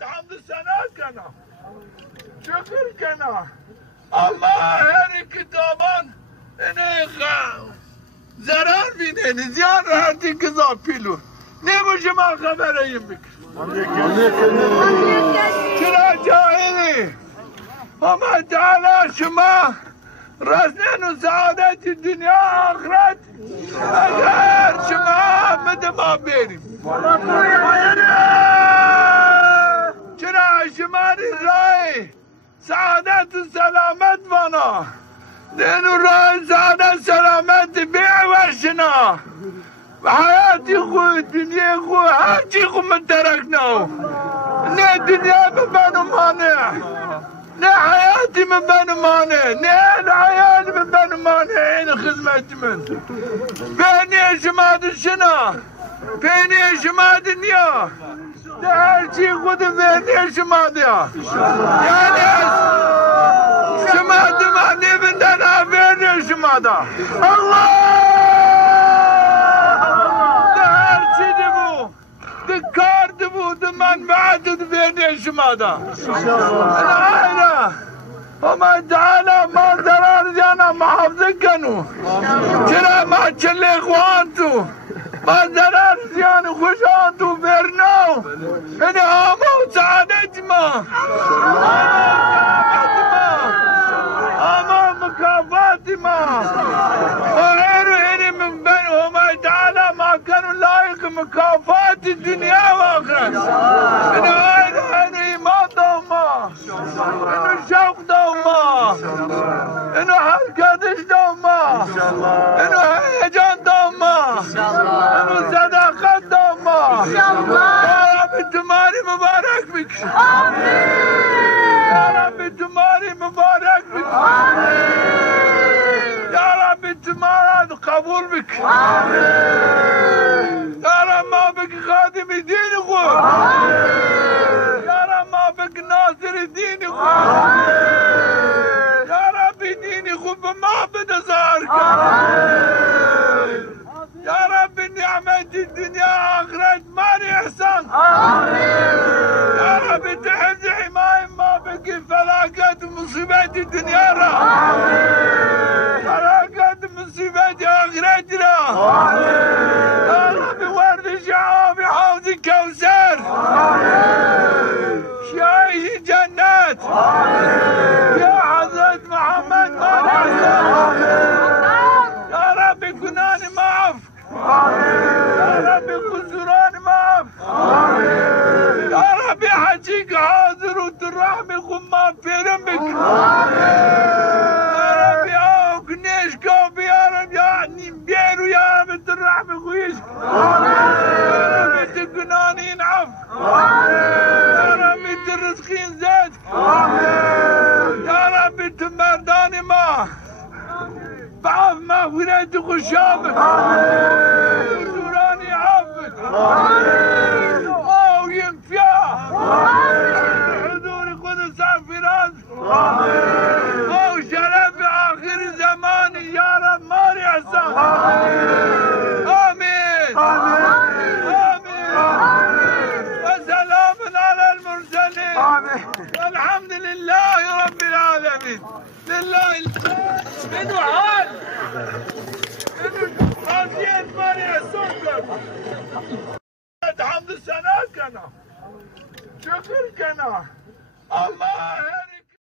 حمد سنا کنا شکر کنا اما هر کتابان اینه ضرر بینه زیاد راحتی کذا پیلو نمیشه ما خبره ایم بکر چرا جاهلی اما تعالی شما رسنین و سعادت دنیا آخرت اگر شما مده ما بریم چرا شما رای سعادت و سلامت وانا دینو رای سعادت سلامت بیعوشنا و حیاتی خود دنیا خود هرچی خود من ترکنا نه دنیا ببنو مانع نه حياتي من بين مانع نه العيال من بين مانع عين خدمت من بيني شماد الشنا بيني شماد النيا ده هرشي خود بيني شماد يعني شماد ما نبندنا بيني شماد الله ده هرشي دبو دكار دبو دمان بعد بيني شماد العائلة وما تعالى ما ضرر جانا محافظة كانوا ترى ما تشلي اخوانتو ما ضرر جانا خوشانتو بيرنو انا امو سعادت ما امو مكافات ما وغيره هني من بينهم ما تعالى ما كانوا لايق مكافات الدنيا واخرة انا ما دوما انه شوق دوما انه حركاتش دوما انه هيجان دوما انه صداقات دوما يا رب التماري مبارك بك يا رب التماري مبارك بك يا رب التماري قبول بك يا رب ما بك خادم دين اخوه يا رب ما بك ناصر الدين اخوه يا رب ديني اخوه بمعبد ازارك يا رب النعمة الدنيا اخرت ماني احسن يا رب تحفظ حماية ما بك فلاقات مصيبات الدنيا فلاقات مصيبات اخرتنا يا رب ورد شعابي حوض الكوثر شاي جنات يا حضرة محمد ما يا رب كناني معك يا رب خزراني معك يا رب حجيك حاضر وترحمي خما فيرم بك يا رب يا كنيش كوبي يا رب يعني بيرو يا رب ترحمي خويش يا رب تكناني ينعف يا رب ترزقين زاد يا رب تمرداني ما بعض ما ولاد خشامك ودوراني عافك او ينفيا حضور قدس عفراز او شرف اخر زماني يا رب ماري عسان امين امين وسلام على المرسلين والحمد لله رب العالمين لله منو حال منو راضيين ماري عسان حمد سنا كنا شكر كنا اما